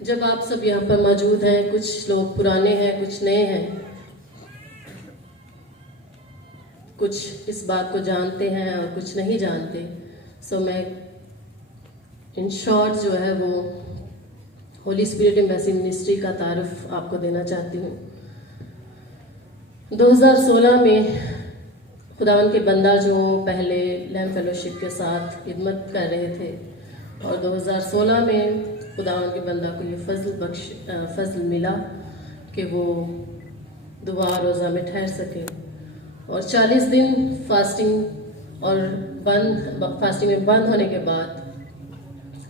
जब आप सब यहाँ पर मौजूद हैं, कुछ लोग पुराने हैं, कुछ नए हैं, कुछ इस बात को जानते हैं और कुछ नहीं जानते, सो मैं इन शॉर्ट जो है वो होली स्पिरिट एम्बेसी मिनिस्ट्री का तारुफ आपको देना चाहती हूँ। 2016 में खुदावन के बंदा जो पहले लैम्प फेलोशिप के साथ खिदमत कर रहे थे, और 2016 में खुदावन के बंदा को ये फजल मिला कि वो दुआ रोज़ा में ठहर सके, और 40 दिन फास्टिंग में बंद होने के बाद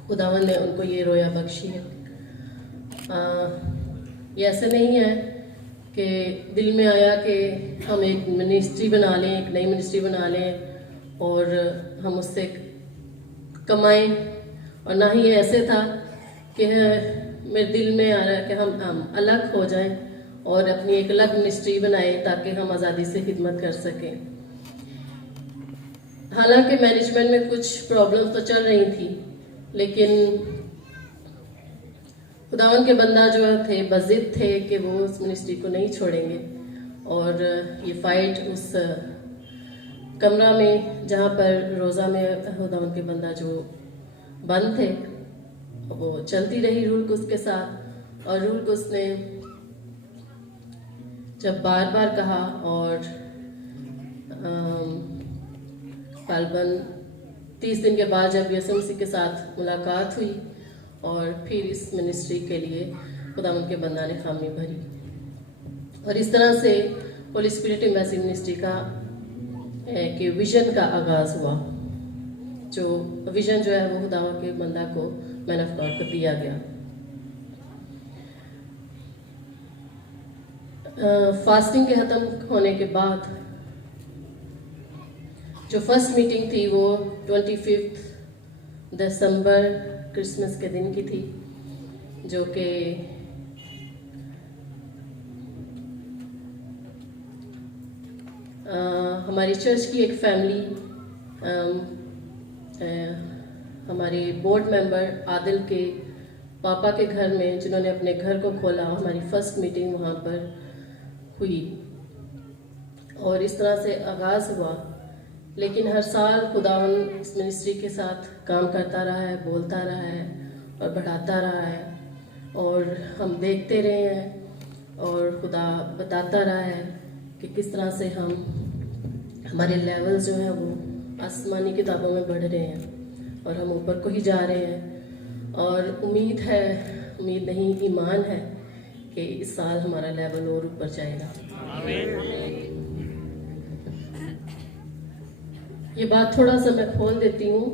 खुदावन ने उनको ये रोया बख्शी है। ये ऐसे नहीं है कि दिल में आया कि हम एक मिनिस्ट्री बना लें, एक नई मिनिस्ट्री बना लें और हम उससे कमाएं, और ना ही ये ऐसे था कि मेरे दिल में आ रहा है कि हम अलग हो जाएं और अपनी एक अलग मिनिस्ट्री बनाएं ताकि हम आज़ादी से खिदमत कर सकें। हालांकि मैनेजमेंट में कुछ प्रॉब्लम तो चल रही थी, लेकिन खुदावन के बंदा जो थे बज़िद थे कि वो उस मिनिस्ट्री को नहीं छोड़ेंगे, और ये फाइट उस कमरा में जहाँ पर रोज़ा में खुदावन के बंदा जो बंद थे वो चलती रही रूलकुस के साथ। और रूलकुस ने जब बार बार कहा और गालबन 30 दिन के बाद जब यीशु मसीह के साथ मुलाकात हुई और फिर इस मिनिस्ट्री के लिए खुदावंद के बंदा ने खामी भरी, और इस तरह से होली स्पिरिट एम्बेसी मिनिस्ट्री का कि विजन का आगाज हुआ। जो विजन जो है वो खुदावंद के बंदा को मैन ऑफ गॉड को दिया गया। फास्टिंग के ख़त्म होने के बाद जो फर्स्ट मीटिंग थी वो 25 दिसंबर क्रिसमस के दिन की थी, जो कि हमारी चर्च की एक फैमिली, हमारे बोर्ड मेंबर आदिल के पापा के घर में, जिन्होंने अपने घर को खोला, हमारी फर्स्ट मीटिंग वहाँ पर हुई और इस तरह से आगाज़ हुआ। लेकिन हर साल खुदावन इस मिनिस्ट्री के साथ काम करता रहा है, बोलता रहा है और बढ़ाता रहा है, और हम देखते रहे हैं और खुदा बताता रहा है कि किस तरह से हमारे लेवल्स जो हैं वो आसमानी किताबों में बढ़ रहे हैं और हम ऊपर को ही जा रहे हैं। और उम्मीद नहीं, ईमान है कि इस साल हमारा लेवल और ऊपर जाएगा। ये बात थोड़ा सा मैं खोल देती हूँ।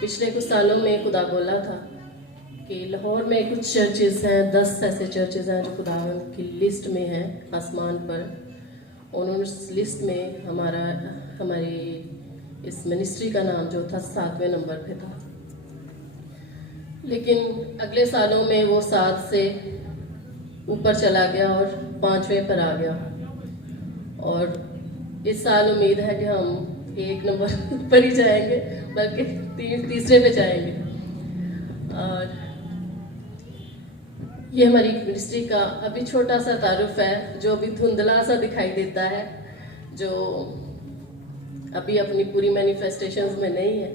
पिछले कुछ सालों में खुदा बोला था कि लाहौर में कुछ चर्चेज़ हैं, 10 ऐसे चर्चेज़ हैं जो खुदावंद की लिस्ट में हैं आसमान पर। उन्होंने उस लिस्ट में हमारी इस मिनिस्ट्री का नाम जो था 7वें नंबर पे था, लेकिन अगले सालों में वो 7 से ऊपर चला गया और 5वें पर आ गया। और इस साल उम्मीद है कि हम 1 नंबर ऊपर ही जाएंगे, बल्कि तीसरे पे जाएंगे। और ये हमारी मिनिस्ट्री का अभी छोटा सा तारुफ है, जो अभी धुंधला सा दिखाई देता है, जो अभी अपनी पूरी मैनिफेस्टेशंस में नहीं है,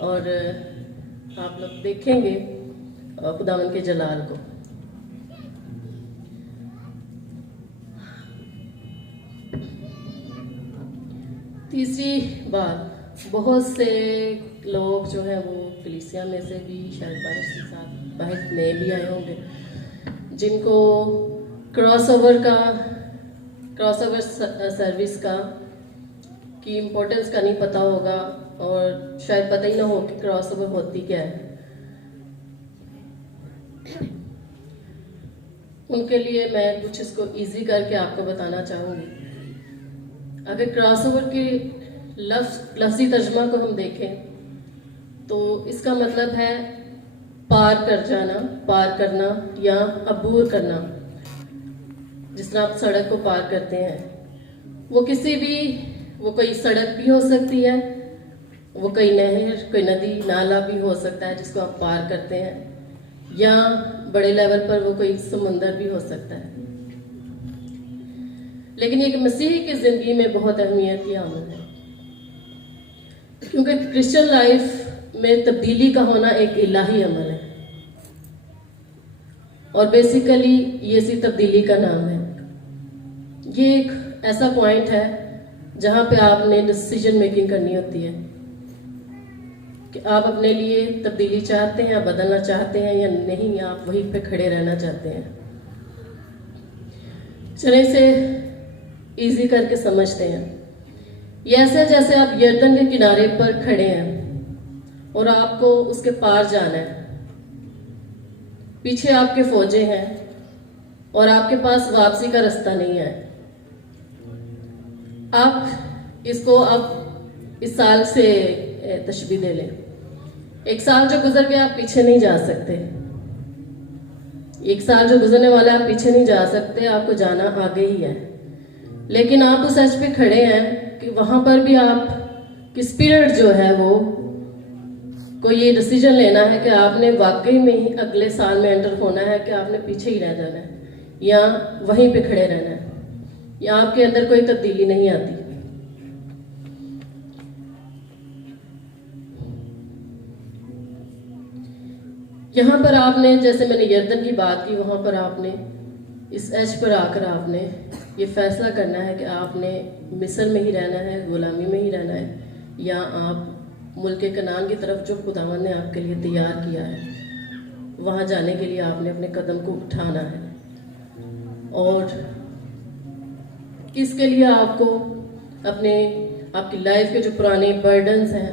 और आप लोग देखेंगे खुदावंद के जलाल को। तीसरी बात, बहुत से लोग जो हैं वो कलीसिया में से भी, शायद बाहर नए भी आए होंगे, जिनको क्रॉसओवर सर्विस की इम्पोर्टेंस का नहीं पता होगा, और शायद पता ही ना हो कि क्रॉसओवर होती क्या है। उनके लिए मैं कुछ इसको इजी करके आपको बताना चाहूँगी। अगर क्रॉसओवर के लफ्ज़ी तर्जमा को हम देखें तो इसका मतलब है पार करना या अबूर करना। जिस तरह आप सड़क को पार करते हैं, वो कोई सड़क भी हो सकती है, वो कोई नहर, कोई नदी, नाला भी हो सकता है जिसको आप पार करते हैं, या बड़े लेवल पर वो कोई समुंदर भी हो सकता है। लेकिन एक मसीही की जिंदगी में बहुत अहमियत की अमल है, क्योंकि क्रिश्चियन लाइफ में तब्दीली का होना एक इलाही अमल है, और बेसिकली ये इसी तब्दीली का नाम है। ये एक ऐसा पॉइंट है जहां पे आपने डिसीजन मेकिंग करनी होती है कि आप अपने लिए तब्दीली चाहते हैं, या बदलना चाहते हैं या नहीं, या आप वहीं पे खड़े रहना चाहते हैं। चलिए इसे इजी करके समझते हैं। ये ऐसे जैसे आप यर्दन के किनारे पर खड़े हैं और आपको उसके पार जाना है, पीछे आपके फौजें हैं और आपके पास वापसी का रास्ता नहीं है। आप इसको अब इस साल से तशबीह दे लें। एक साल जो गुजर गया आप पीछे नहीं जा सकते, एक साल जो गुजरने वाला है आप पीछे नहीं जा सकते, आपको जाना आगे ही है। लेकिन आप उस एज पे खड़े हैं कि वहां पर भी आप की स्पिरिट जो है वो को ये डिसीजन लेना है कि आपने वाकई में ही अगले साल में एंटर होना है, कि आपने पीछे ही रह जाना है या वहीं पे खड़े रहना है, या आपके अंदर कोई तब्दीली नहीं आती। यहां पर आपने, जैसे मैंने यर्दन की बात की, वहां पर आपने इस एज पर आकर आपने ये फैसला करना है कि आपने मिस्र में ही रहना है, गुलामी में ही रहना है, या आप मुल्क कनान की तरफ जो खुदावंद ने आपके लिए तैयार किया है वहां जाने के लिए आपने अपने कदम को उठाना है। और इसके लिए आपको अपने आपकी लाइफ के जो पुराने बर्डन्स हैं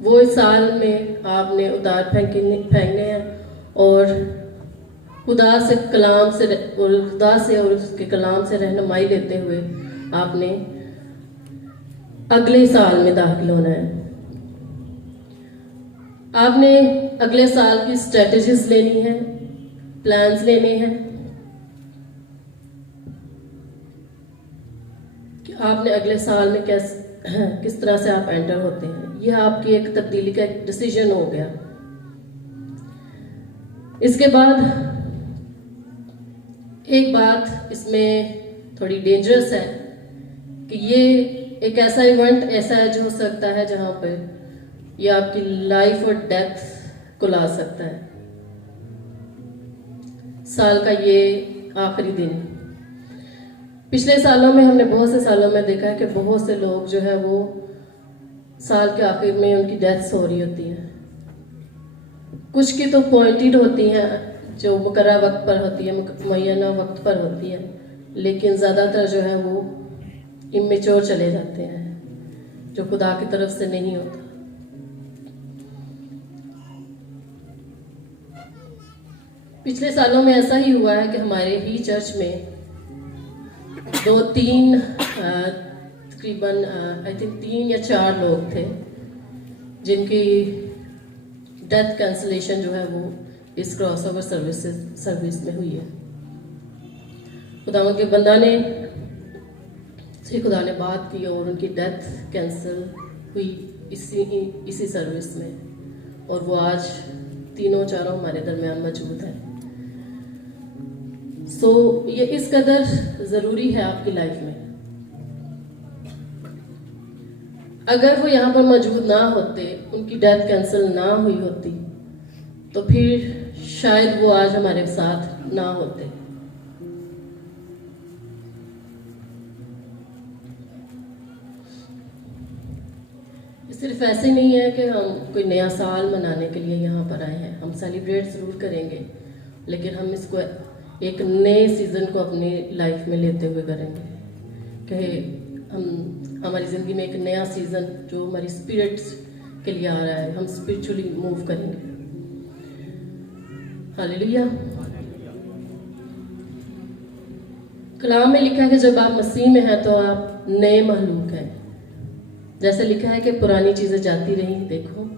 वो इस साल में आपने उतार फेंकने हैं, और खुदा से और उसके कलाम से रहनुमाई लेते हुए आपने अगले साल में दाखिल होना है। आपने अगले साल की स्ट्रेटजीज लेनी है, प्लान्स लेने हैं कि आपने अगले साल में किस तरह से आप एंटर होते हैं। यह आपकी एक तब्दीली का एक डिसीजन हो गया। इसके बाद एक बात इसमें थोड़ी डेंजरस है कि ये एक ऐसा इवेंट ऐसा है जो हो सकता है जहां पर ये आपकी लाइफ और डेथ को ला सकता है। साल का ये आखिरी दिन। पिछले सालों में हमने बहुत से सालों में देखा है कि बहुत से लोग जो है वो साल के आखिर में उनकी डेथ्स हो रही होती है। कुछ की तो अपॉइंटेड होती हैं जो मुकर्रर वक्त पर होती है, मुअय्यना वक्त पर होती है, लेकिन ज़्यादातर जो है वो इमेच्योर चले जाते हैं, जो खुदा की तरफ से नहीं होता। पिछले सालों में ऐसा ही हुआ है कि हमारे ही चर्च में 2-3 तकरीबन आई थिंक 3 या 4 लोग थे जिनकी डेथ कैंसलेशन जो है वो इस क्रॉसओवर सर्विस में हुई है। खुदा के बंदा ने से खुदा ने बात की और उनकी डेथ कैंसिल हुई इसी सर्विस में, और वो आज तीनों चारों हमारे दरमियान मौजूद हैं। सो ये इस कदर ज़रूरी है आपकी लाइफ में। अगर वो यहाँ पर मौजूद ना होते, उनकी डेथ कैंसिल ना हुई होती, तो फिर शायद वो आज हमारे साथ ना होते। सिर्फ ऐसे नहीं है कि हम कोई नया साल मनाने के लिए यहाँ पर आए हैं। हम सेलिब्रेट ज़रूर करेंगे, लेकिन हम इसको एक नए सीज़न को अपनी लाइफ में लेते हुए करेंगे कि हमारी ज़िंदगी में एक नया सीज़न जो हमारी स्पिरिट्स के लिए आ रहा है, हम स्पिरिचुअली मूव करेंगे। हालेलुया। कलाम में लिखा है कि जब आप मसीह में हैं तो आप नए महलूक हैं। जैसे लिखा है कि पुरानी चीज़ें जाती रही, देखो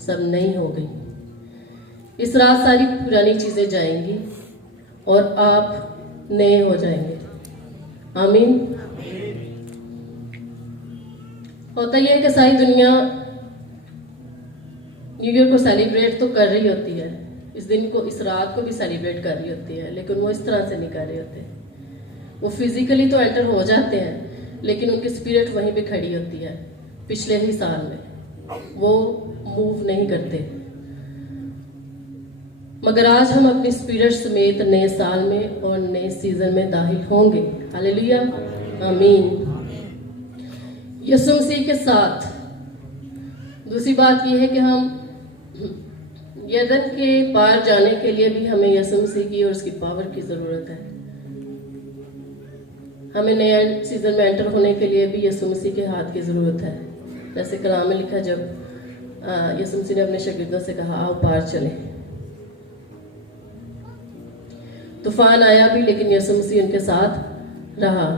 सब नई हो गई। इस रात सारी पुरानी चीज़ें जाएंगी और आप नए हो जाएंगे। आमीन। होता यह है कि सारी दुनिया न्यू ईयर को सेलिब्रेट तो कर रही होती है, इस दिन को, इस रात को भी सेलिब्रेट कर रही होती है, लेकिन वो इस तरह से नहीं कर रहे होते। वो फिजिकली तो एंटर हो जाते हैं, लेकिन उनकी स्पिरिट वहीं पे खड़ी होती है पिछले ही साल में, वो मूव नहीं करते। मगर आज हम अपनी स्पिरिट समेत नए साल में और नए सीजन में दाखिल होंगे। हालेलुया, आमीन। यीशु मसीह के साथ दूसरी बात यह है कि हम यरदन के पार जाने के लिए भी हमें यीशु मसीह की और उसकी पावर की जरूरत है। हमें नए सीजन में एंटर होने के लिए भी यीशु मसीह के हाथ की जरूरत है। जैसे कलाम में लिखा, जब यीशु मसीह ने अपने शागिर्दों से कहा, आओ पार चले। तूफान आया भी, लेकिन यीशु मसीह उनके साथ रहा।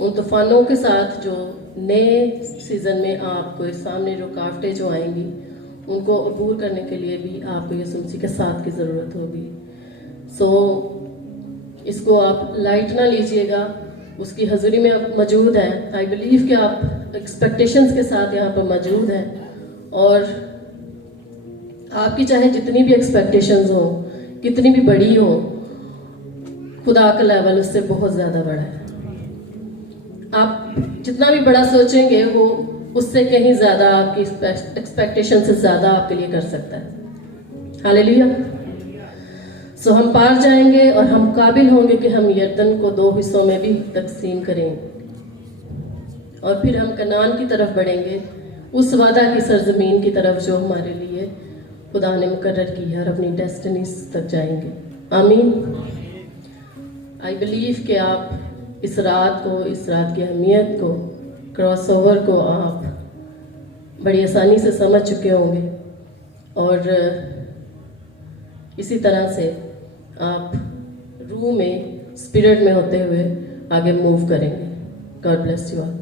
उन तूफानों के साथ जो नए सीजन में आपको सामने रुकावटें जो आएंगी, उनको अबूर करने के लिए भी आपको यीशु मसीह के साथ की ज़रूरत होगी। सो इसको आप लाइट ना लीजिएगा, उसकी हजूरी में आप मौजूद हैं। आई बिलीव कि आप एक्सपेक्टेशंस के साथ यहाँ पर मौजूद हैं, और आपकी चाहे जितनी भी एक्सपेक्टेशंस हो, कितनी भी बड़ी हो, खुदा का लेवल उससे बहुत ज़्यादा बड़ा है। आप जितना भी बड़ा सोचेंगे, वो उससे कहीं ज़्यादा आपकी एक्सपेक्टेशन से ज़्यादा आपके लिए कर सकता है। हालेलुया। सो हम पार जाएंगे और हम काबिल होंगे कि हम यरदन को 2 हिस्सों में भी तकसीम करेंगे, और फिर हम कनान की तरफ बढ़ेंगे, उस वादा की सरजमीन की तरफ जो हमारे लिए खुदा ने मुकर्रर की है, और अपनी डेस्टिनी तक जाएंगे। आमीन। आई बिलीव कि आप इस रात की अहमियत को, क्रॉसओवर को आप बड़ी आसानी से समझ चुके होंगे, और इसी तरह से आप रूह में, स्पिरिट में होते हुए आगे मूव करेंगे। God bless you all.